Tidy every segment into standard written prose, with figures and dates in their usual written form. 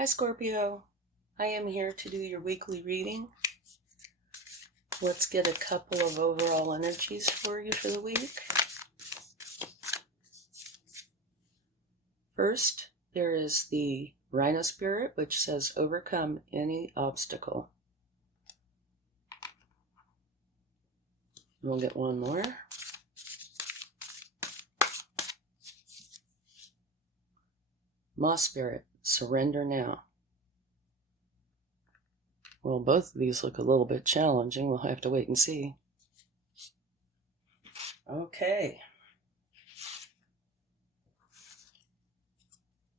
Hi Scorpio, I am here to do your weekly reading. Let's get a couple of overall energies for you for the week. First, there is the Rhino Spirit, which says overcome any obstacle. We'll get one more. Moss Spirit, surrender now. Well, both of these look a little bit challenging. We'll have to wait and see. Okay.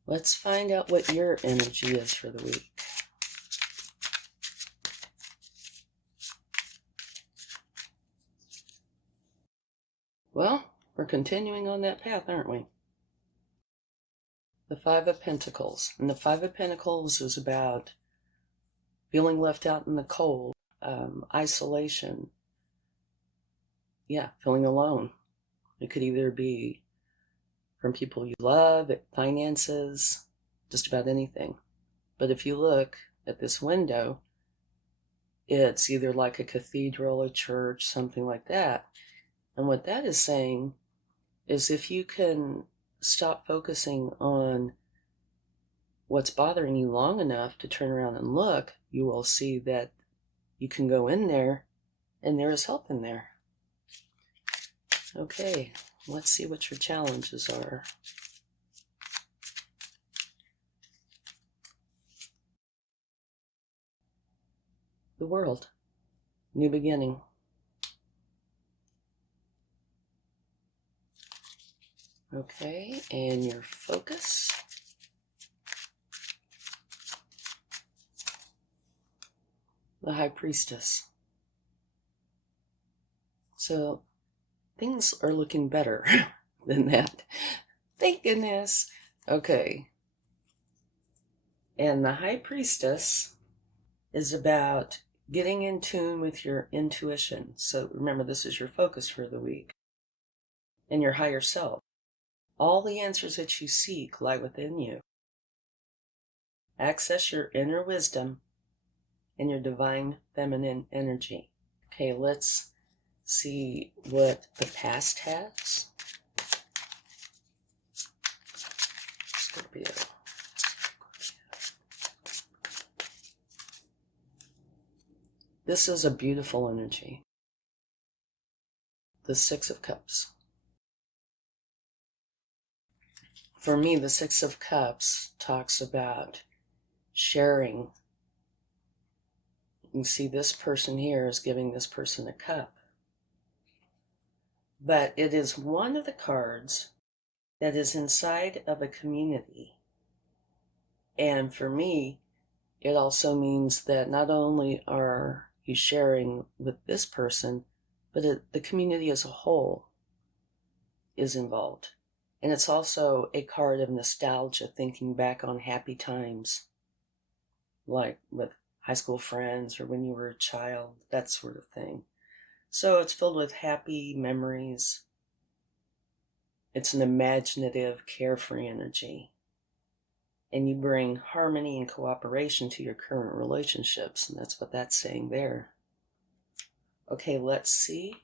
Let's find out what your energy is for the week. Well, we're continuing on that path, aren't we? The Five of Pentacles. And the Five of Pentacles is about feeling left out in the cold, isolation. Yeah, feeling alone. It could either be from people you love, finances, just about anything. But if you look at this window, it's either like a cathedral, a church, something like that. And what that is saying is if you can stop focusing on what's bothering you long enough to turn around and look, you will see that you can go in there and there is help in there. Okay, let's see what your challenges are. The World, new beginning. Okay, and your focus. The High Priestess. So things are looking better than that. Thank goodness. Okay. And the High Priestess is about getting in tune with your intuition. So remember, this is your focus for the week. And your higher self. All the answers that you seek lie within you. Access your inner wisdom and your divine feminine energy. Okay, let's see what the past has. Scorpio. This is a beautiful energy. The Six of Cups. For me, the Six of Cups talks about sharing. You can see this person here is giving this person a cup. But it is one of the cards that is inside of a community. And for me, it also means that not only are you sharing with this person, but the community as a whole is involved. And it's also a card of nostalgia, thinking back on happy times, like with high school friends or when you were a child, that sort of thing. So it's filled with happy memories. It's an imaginative, carefree energy. And you bring harmony and cooperation to your current relationships. And that's what that's saying there. Okay, let's see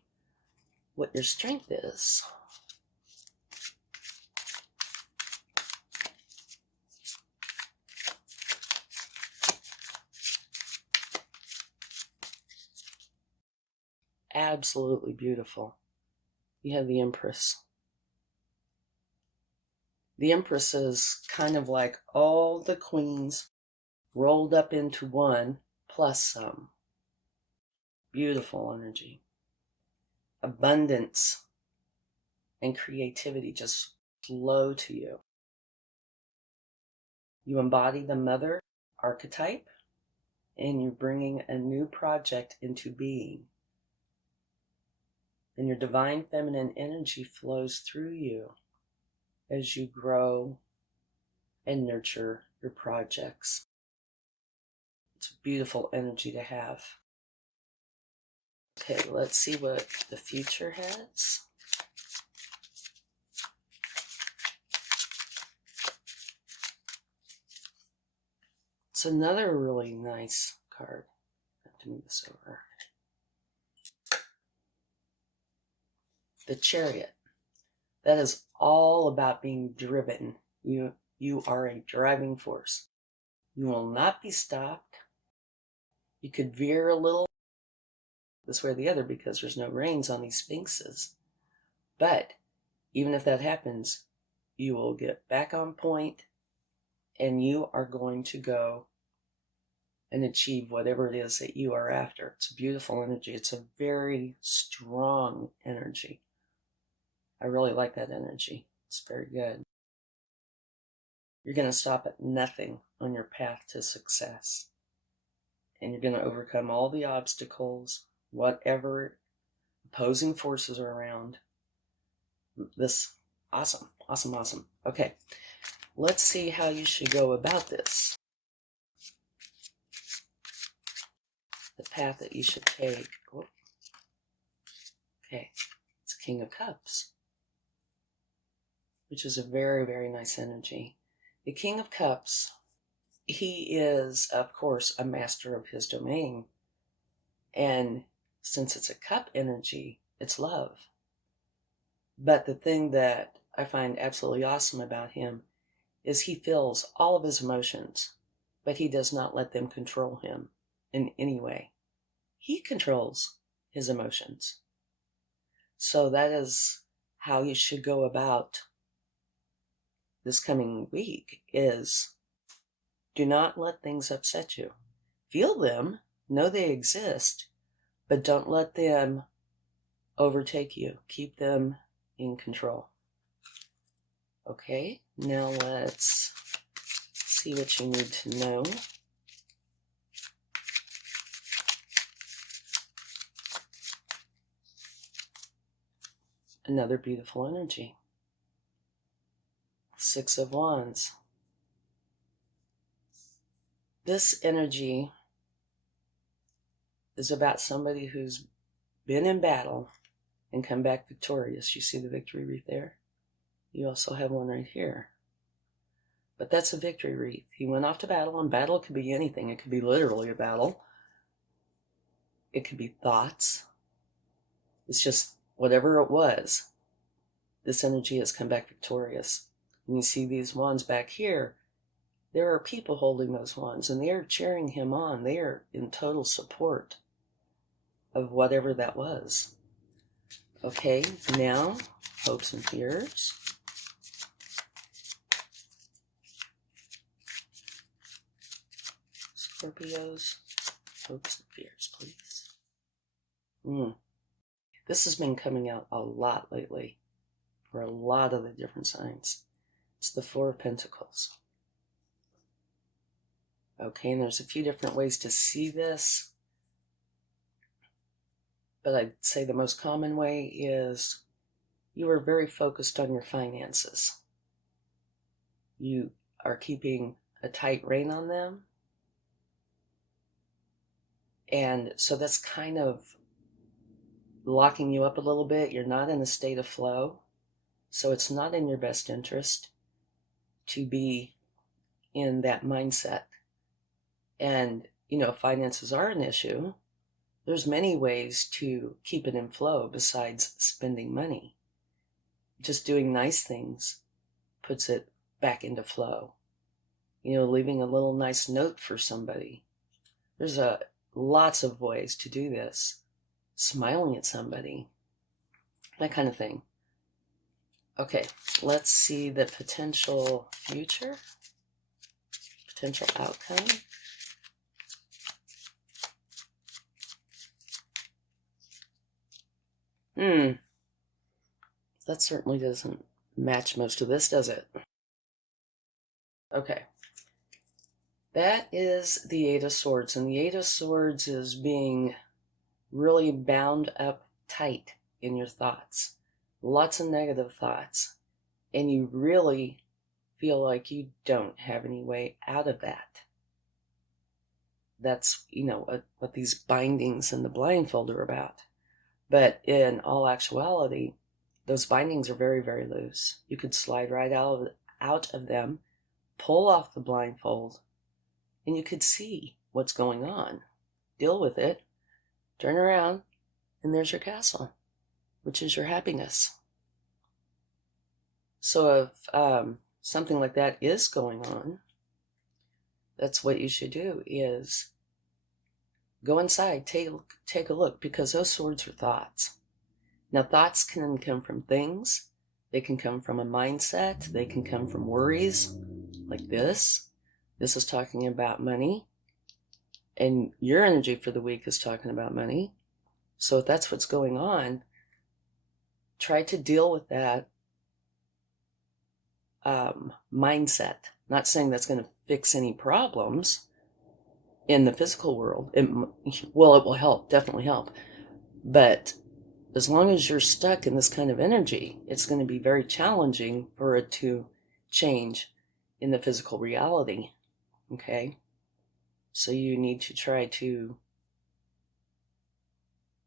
what your strength is. Absolutely beautiful. You have the Empress. The Empress is kind of like all the queens rolled up into one, plus some. Beautiful energy. Abundance and creativity just flow to you. You embody the mother archetype, and you're bringing a new project into being. And your divine feminine energy flows through you as you grow and nurture your projects. It's a beautiful energy to have. Okay, let's see what the future has. It's another really nice card. I have to move this over. The Chariot. That is all about being driven. You are a driving force. You will not be stopped. You could veer a little this way or the other because there's no reins on these sphinxes. But even if that happens, you will get back on point and you are going to go and achieve whatever it is that you are after. It's a beautiful energy. It's a very strong energy. I really like that energy. It's very good. You're going to stop at nothing on your path to success. And you're going to overcome all the obstacles, whatever opposing forces are around. This, awesome. Okay, let's see how you should go about this. The path that you should take. Okay, it's King of Cups, which is a very, very nice energy. The King of Cups, he is, of course, a master of his domain. And since it's a cup energy, it's love. But the thing that I find absolutely awesome about him is he feels all of his emotions, but he does not let them control him in any way. He controls his emotions. So that is how you should go about this coming week, is do not let things upset you. Feel them, know they exist, but don't let them overtake you. Keep them in control. Okay, now let's see what you need to know. Another beautiful energy. Six of Wands. This energy is about somebody who's been in battle and come back victorious. You see the victory wreath there? You also have one right here. But that's a victory wreath. He went off to battle, and battle could be anything. It could be literally a battle. It could be thoughts. It's just whatever it was. This energy has come back victorious. And you see these wands back here. There are people holding those wands, and they are cheering him on. They are in total support of whatever that was. Okay, now, hopes and fears. Scorpios, hopes and fears, please. This has been coming out a lot lately for a lot of the different signs. It's the Four of Pentacles. Okay, and there's a few different ways to see this, but I'd say the most common way is you are very focused on your finances. You are keeping a tight rein on them. And so that's kind of locking you up a little bit. You're not in a state of flow. So it's not in your best interest to be in that mindset. And, you know, finances are an issue. There's many ways to keep it in flow besides spending money. Just doing nice things puts it back into flow. You know, leaving a little nice note for somebody. There's lots of ways to do this. Smiling at somebody. That kind of thing. Okay, let's see the potential future. Potential outcome. That certainly doesn't match most of this, does it? Okay. That is the Eight of Swords, and the Eight of Swords is being really bound up tight in your thoughts. Lots of negative thoughts. And you really feel like you don't have any way out of that. That's, you know, what these bindings and the blindfold are about. But in all actuality, those bindings are very, very loose. You could slide right out of them, pull off the blindfold, and you could see what's going on. Deal with it, turn around, and there's your castle, which is your happiness. So if something like that is going on, that's what you should do, is go inside, take a look, because those swords are thoughts. Now, thoughts can come from things. They can come from a mindset. They can come from worries like this. This is talking about money. And your energy for the week is talking about money. So if that's what's going on, try to deal with that mindset. Not saying that's going to fix any problems in the physical world. It will help, definitely help. But as long as you're stuck in this kind of energy, it's going to be very challenging for it to change in the physical reality. Okay? So you need to try to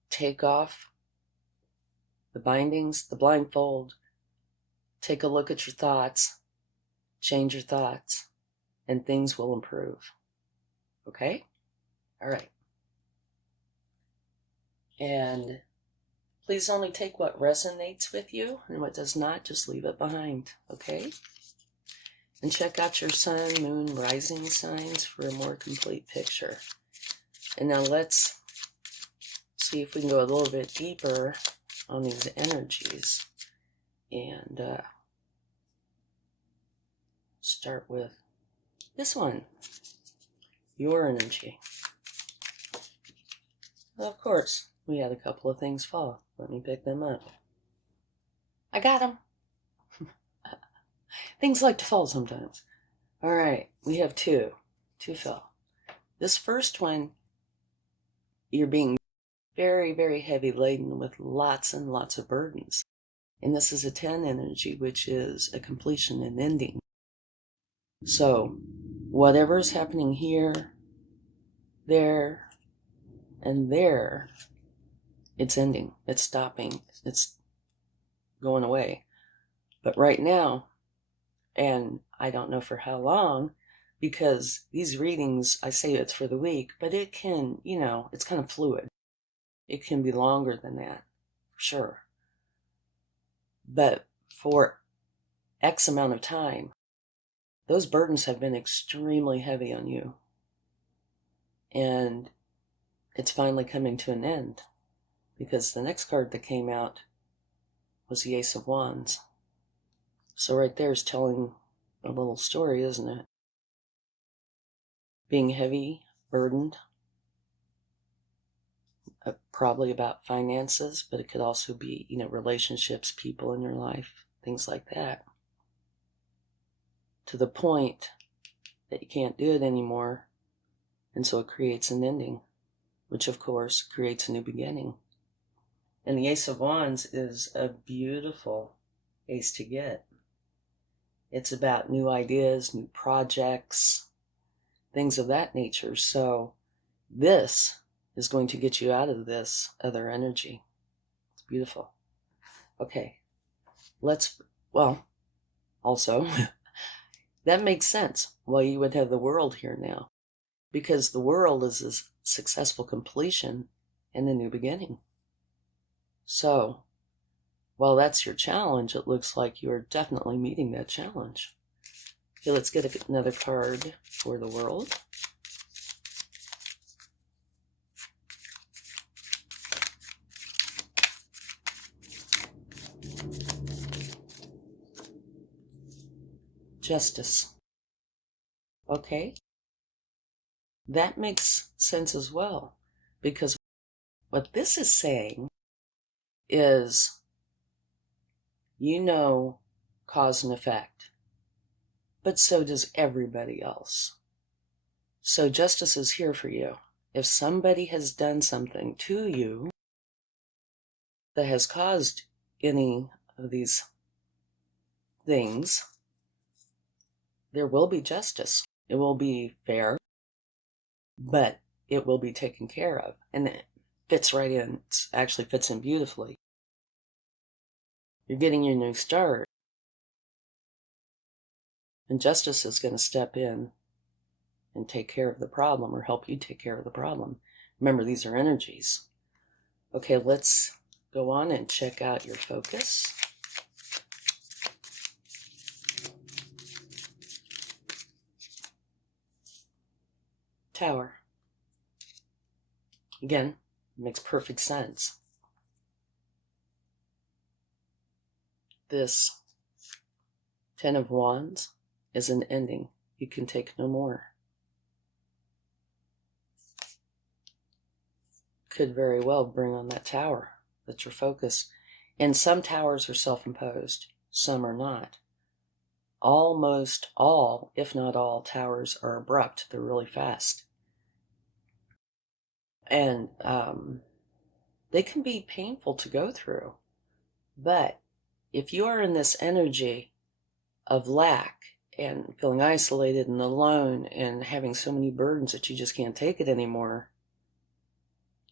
take off the bindings, the blindfold, take a look at your thoughts, change your thoughts, and things will improve. Okay? All right. And please only take what resonates with you, and what does not, just leave it behind. Okay? And check out your sun, moon, rising signs for a more complete picture. And now let's see if we can go a little bit deeper on these energies. And start with this one, your energy. Well, of course, we had a couple of things fall. Let me pick them up. I got them. Things like to fall sometimes. All right, we have two. Two fell. This first one, you're being very, very heavy laden with lots and lots of burdens. And this is a 10 energy, which is a completion and ending. So whatever is happening here, there, and there, it's ending. It's stopping. It's going away. But right now, and I don't know for how long, because these readings, I say it's for the week, but it can, it's kind of fluid. It can be longer than that, for sure. But for X amount of time, those burdens have been extremely heavy on you. And it's finally coming to an end, because the next card that came out was the Ace of Wands. So right there is telling a little story, isn't it? Being heavy, burdened, probably about finances, but it could also be, relationships, people in your life, things like that. To the point that you can't do it anymore, and so it creates an ending, which of course creates a new beginning. And the Ace of Wands is a beautiful ace to get. It's about new ideas, new projects, things of that nature. So this is going to get you out of this other energy. It's beautiful. Okay, also, that makes sense why you would have the World here now, because the World is a successful completion and a new beginning. So while that's your challenge, it looks like you're definitely meeting that challenge. Okay, let's get another card for the World. Justice. Okay. That makes sense as well, because what this is saying is, cause and effect, but so does everybody else. So justice is here for you. If somebody has done something to you that has caused any of these things, there will be justice. It will be fair, but it will be taken care of. And it fits right in. It actually fits in beautifully. You're getting your new start. And justice is going to step in and take care of the problem or help you take care of the problem. Remember, these are energies. Okay, let's go on and check out your focus. Tower. Again, makes perfect sense. This 10 of Wands is an ending. You can take no more. Could very well bring on that tower. That's your focus. And some towers are self-imposed. Some are not. Almost all, if not all, towers are abrupt. They're really fast. And they can be painful to go through. But if you are in this energy of lack and feeling isolated and alone and having so many burdens that you just can't take it anymore,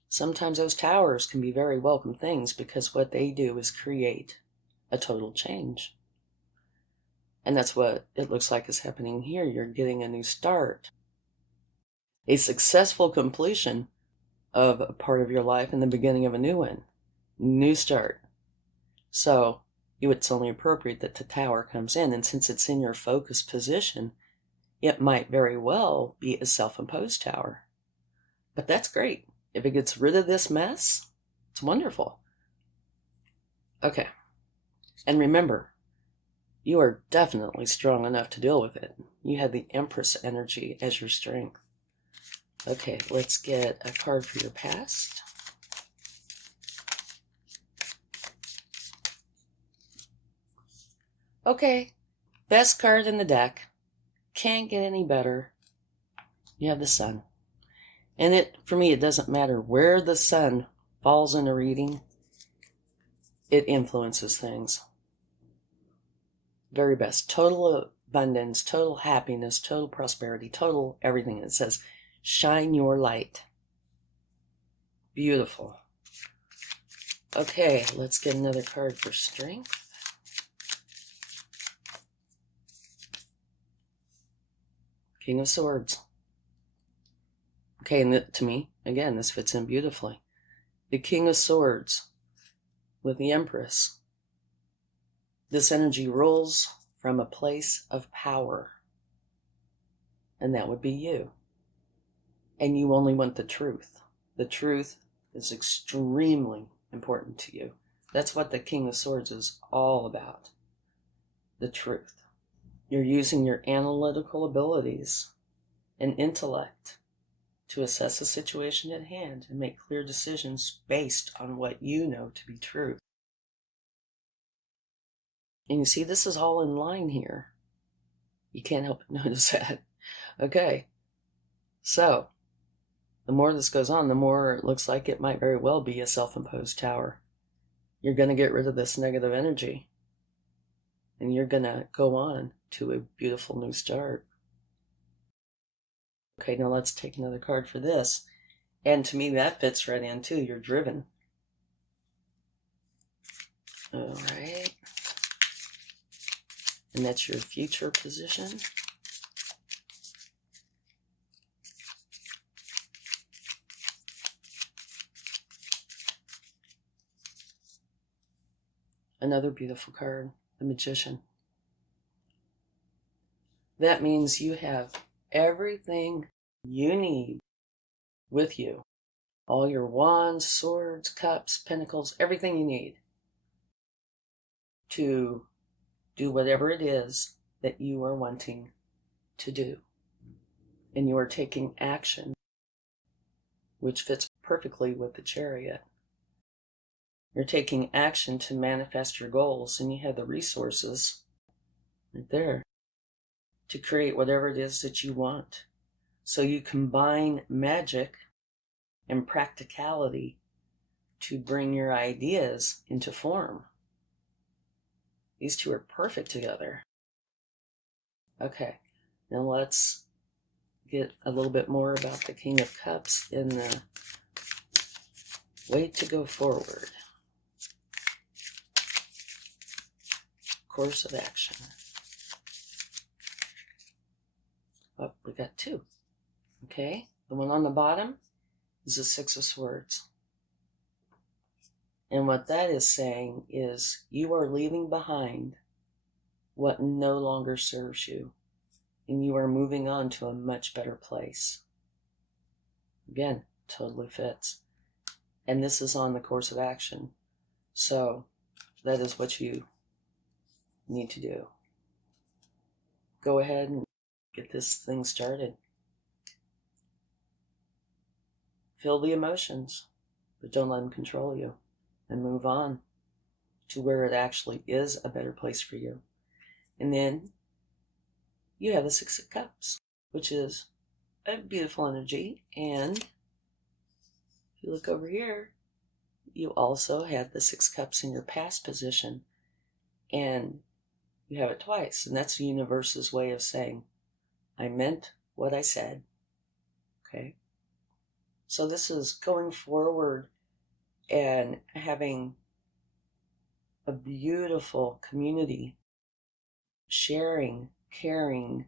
sometimes those towers can be very welcome things, because what they do is create a total change. And that's what it looks like is happening here. You're getting a new start, a successful completion of a part of your life and the beginning of a new one. New start. So it's only appropriate that the tower comes in, and since it's in your focus position, it might very well be a self-imposed tower. But that's great. If it gets rid of this mess, it's wonderful. Okay. And remember, you are definitely strong enough to deal with it. You have the Empress energy as your strength. Okay, let's get a card for your past. Okay, best card in the deck. Can't get any better. You have the Sun. And for me, it doesn't matter where the Sun falls in a reading. It influences things. Very best. Total abundance, total happiness, total prosperity, total everything. It says, shine your light. Beautiful. Okay, let's get another card for strength. King of Swords. Okay, and to me, again, this fits in beautifully. The King of Swords with the Empress. This energy rolls from a place of power. And that would be you. And you only want the truth. The truth is extremely important to you. That's what the King of Swords is all about. The truth. You're using your analytical abilities and intellect to assess the situation at hand and make clear decisions based on what you know to be true. And you see, this is all in line here. You can't help but notice that. Okay. So, the more this goes on, the more it looks like it might very well be a self-imposed tower. You're going to get rid of this negative energy. And you're going to go on to a beautiful new start. Okay, now let's take another card for this. And to me, that fits right in too. You're driven. All right. And that's your future position. Another beautiful card, the Magician. That means you have everything you need with you. All your wands, swords, cups, pentacles, everything you need to do whatever it is that you are wanting to do. And you are taking action, which fits perfectly with the Chariot. You're taking action to manifest your goals, and you have the resources right there to create whatever it is that you want. So you combine magic and practicality to bring your ideas into form. These two are perfect together. Okay, now let's get a little bit more about the King of Cups in the way to go forward. Course of action. Oh, we got two. Okay? The one on the bottom is the Six of Swords. And what that is saying is you are leaving behind what no longer serves you, and you are moving on to a much better place. Again, totally fits. And this is on the course of action. So that is what you need to do. Go ahead and get this thing started. Feel the emotions, but don't let them control you, and move on to where it actually is a better place for you. And then you have the Six of Cups, which is a beautiful energy. And if you look over here, you also have the Six Cups in your past position, and you have it twice. And that's the universe's way of saying, I meant what I said. Okay? So this is going forward and having a beautiful community, sharing, caring.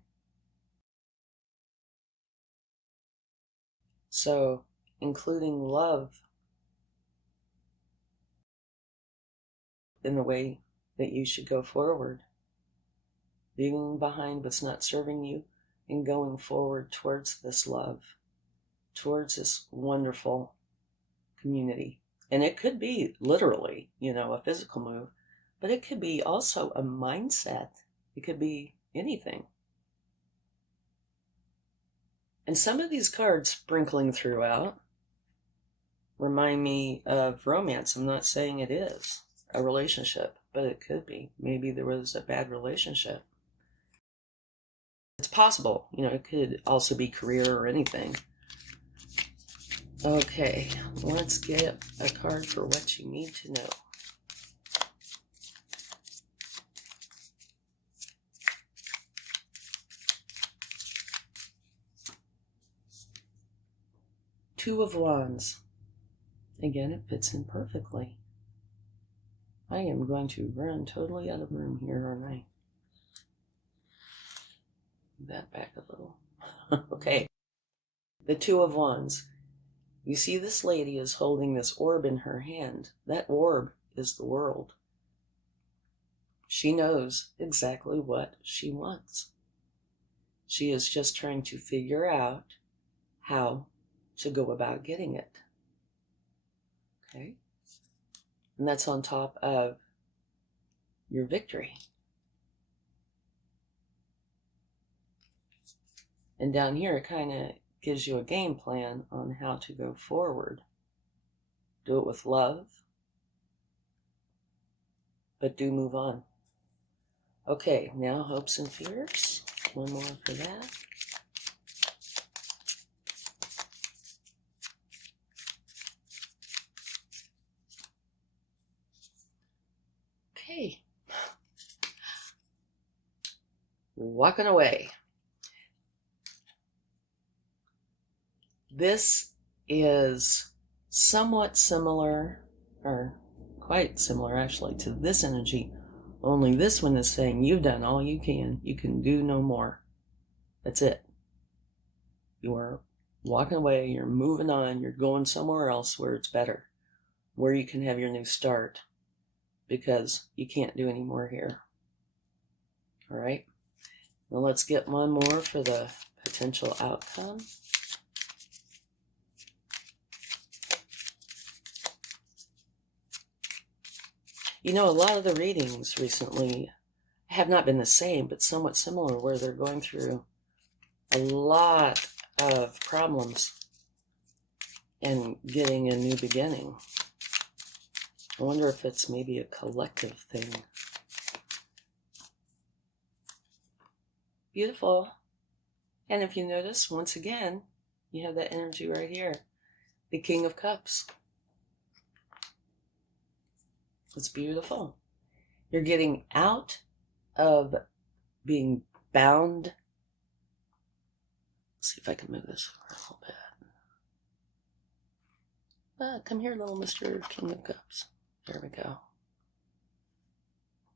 So including love in the way that you should go forward, leaving behind what's not serving you and going forward towards this love, towards this wonderful community. And it could be literally, a physical move, but it could be also a mindset. It could be anything. And some of these cards sprinkling throughout remind me of romance. I'm not saying it is a relationship, but it could be. Maybe there was a bad relationship. It's possible. It could also be career or anything. Okay, let's get a card for what you need to know. Two of Wands. Again, it fits in perfectly. I am going to run totally out of room here, aren't I? Move that back a little. Okay. The Two of Wands. You see this lady is holding this orb in her hand. That orb is the world. She knows exactly what she wants. She is just trying to figure out how to go about getting it. Okay? And that's on top of your victory. And down here, it kind of gives you a game plan on how to go forward. Do it with love, but do move on. Okay, now hopes and fears. One more for that. Okay. Walking away. This is somewhat similar, or quite similar actually, to this energy. Only this one is saying you've done all you can. You can do no more. That's it. You're walking away. You're moving on. You're going somewhere else where it's better, where you can have your new start, because you can't do any more here. All right. Now let's get one more for the potential outcome. A lot of the readings recently have not been the same, but somewhat similar, where they're going through a lot of problems and getting a new beginning. I wonder if it's maybe a collective thing. Beautiful. And if you notice, once again, you have that energy right here. The King of Cups. It's beautiful. You're getting out of being bound. Let's see if I can move this over a little bit. Come here, little Mr. King of Cups. There we go.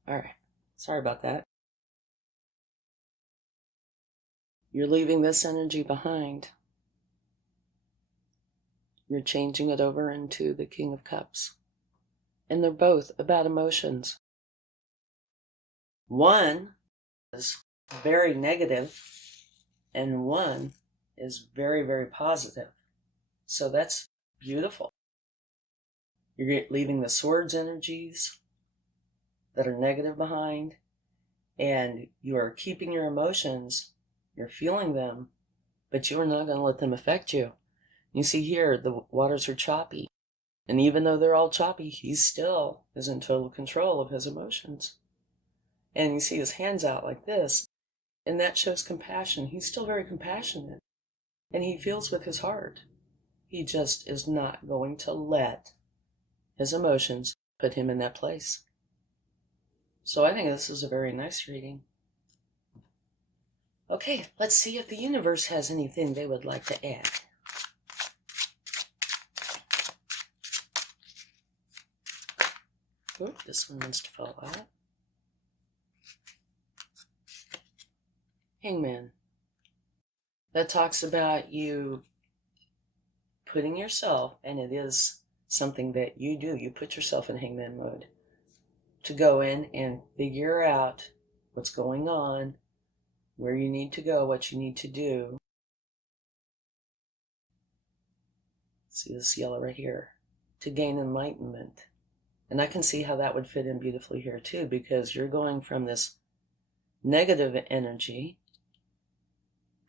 All right. Sorry about that. You're leaving this energy behind, you're changing it over into the King of Cups. And they're both about emotions. One is very negative, and one is very, very positive. So that's beautiful. You're leaving the swords energies that are negative behind, and you are keeping your emotions, you're feeling them, but you're not going to let them affect you. You see here, the waters are choppy. And even though they're all choppy, he still is in total control of his emotions. And you see his hands out like this, and that shows compassion. He's still very compassionate, and he feels with his heart. He just is not going to let his emotions put him in that place. So I think this is a very nice reading. Okay, let's see if the universe has anything they would like to add. Oh, this one wants to fall out. Hangman. That talks about you putting yourself, and it is something that you do, you put yourself in hangman mode to go in and figure out what's going on, where you need to go, what you need to do. See this yellow right here? To gain enlightenment. And I can see how that would fit in beautifully here too, because you're going from this negative energy,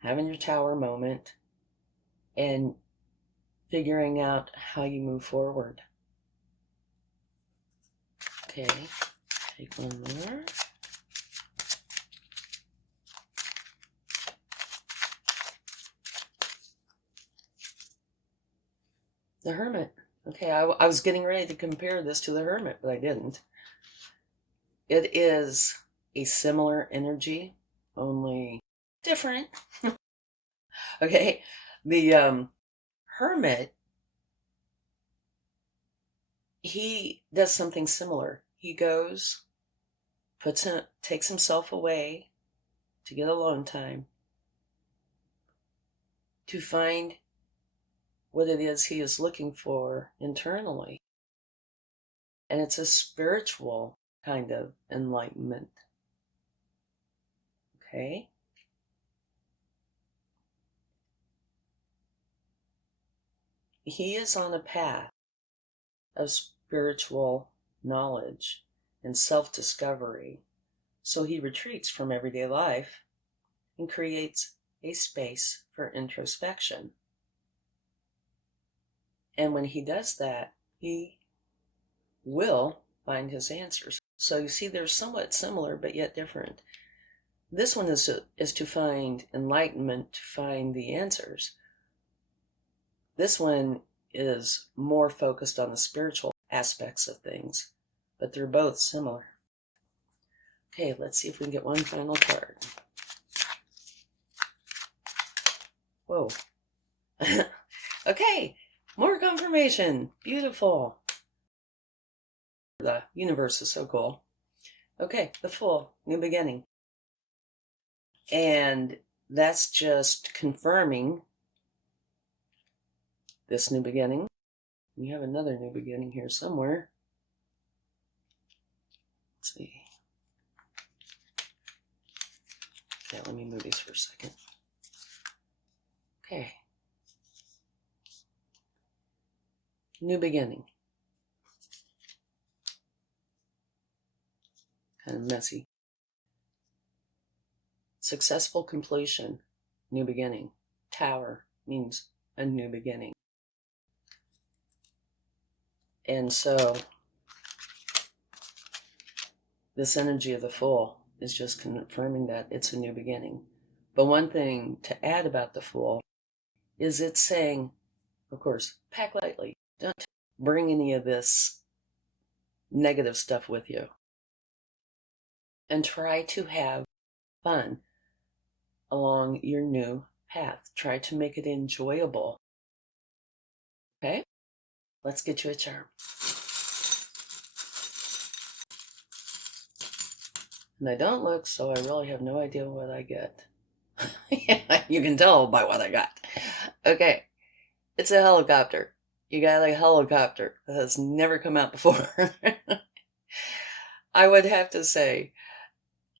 having your tower moment, and figuring out how you move forward. Okay, take one more. The Hermit. Okay, I was getting ready to compare this to the Hermit, but I didn't. It is a similar energy, only different. Okay, the Hermit, he does something similar. He goes, takes himself away to get alone time, to find what it is he is looking for internally. And it's a spiritual kind of enlightenment. Okay? He is on a path of spiritual knowledge and self-discovery. So he retreats from everyday life and creates a space for introspection. And when he does that, he will find his answers. So you see, they're somewhat similar, but yet different. This one is to find enlightenment, to find the answers. This one is more focused on the spiritual aspects of things, but they're both similar. Okay, let's see if we can get one final card. Whoa. Okay, more confirmation. Beautiful. The universe is so cool. Okay, the Fool, new beginning. And that's just confirming this new beginning. You have another new beginning here somewhere. Let's see. Okay, let me move these for a second. Okay. New beginning. Kind of messy. Successful completion. New beginning. Tower means a new beginning. And so this energy of the Fool is just confirming that it's a new beginning. But one thing to add about the Fool is it's saying, of course, pack lightly. Don't bring any of this negative stuff with you. And try to have fun along your new path. Try to make it enjoyable. Okay? Let's get you a charm. And I don't look, so I really have no idea what I get. Yeah, you can tell by what I got. Okay. It's a helicopter. You got a helicopter that has never come out before. I would have to say,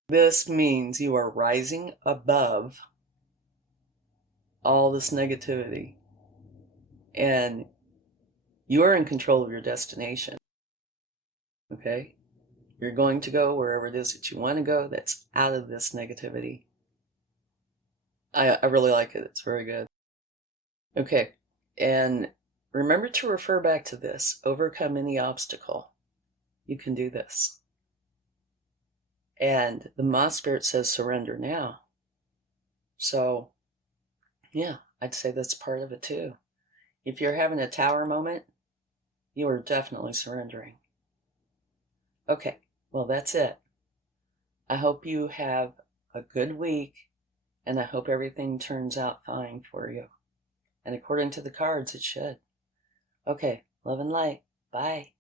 this means you are rising above all this negativity and you are in control of your destination. Okay? You're going to go wherever it is that you want to go that's out of this negativity. I really like it. It's very good. Okay. And remember to refer back to this. Overcome any obstacle. You can do this. And the Moss Spirit says surrender now. So, yeah, I'd say that's part of it too. If you're having a tower moment, you are definitely surrendering. Okay, well, that's it. I hope you have a good week, and I hope everything turns out fine for you. And according to the cards, it should. Okay, love and light. Bye.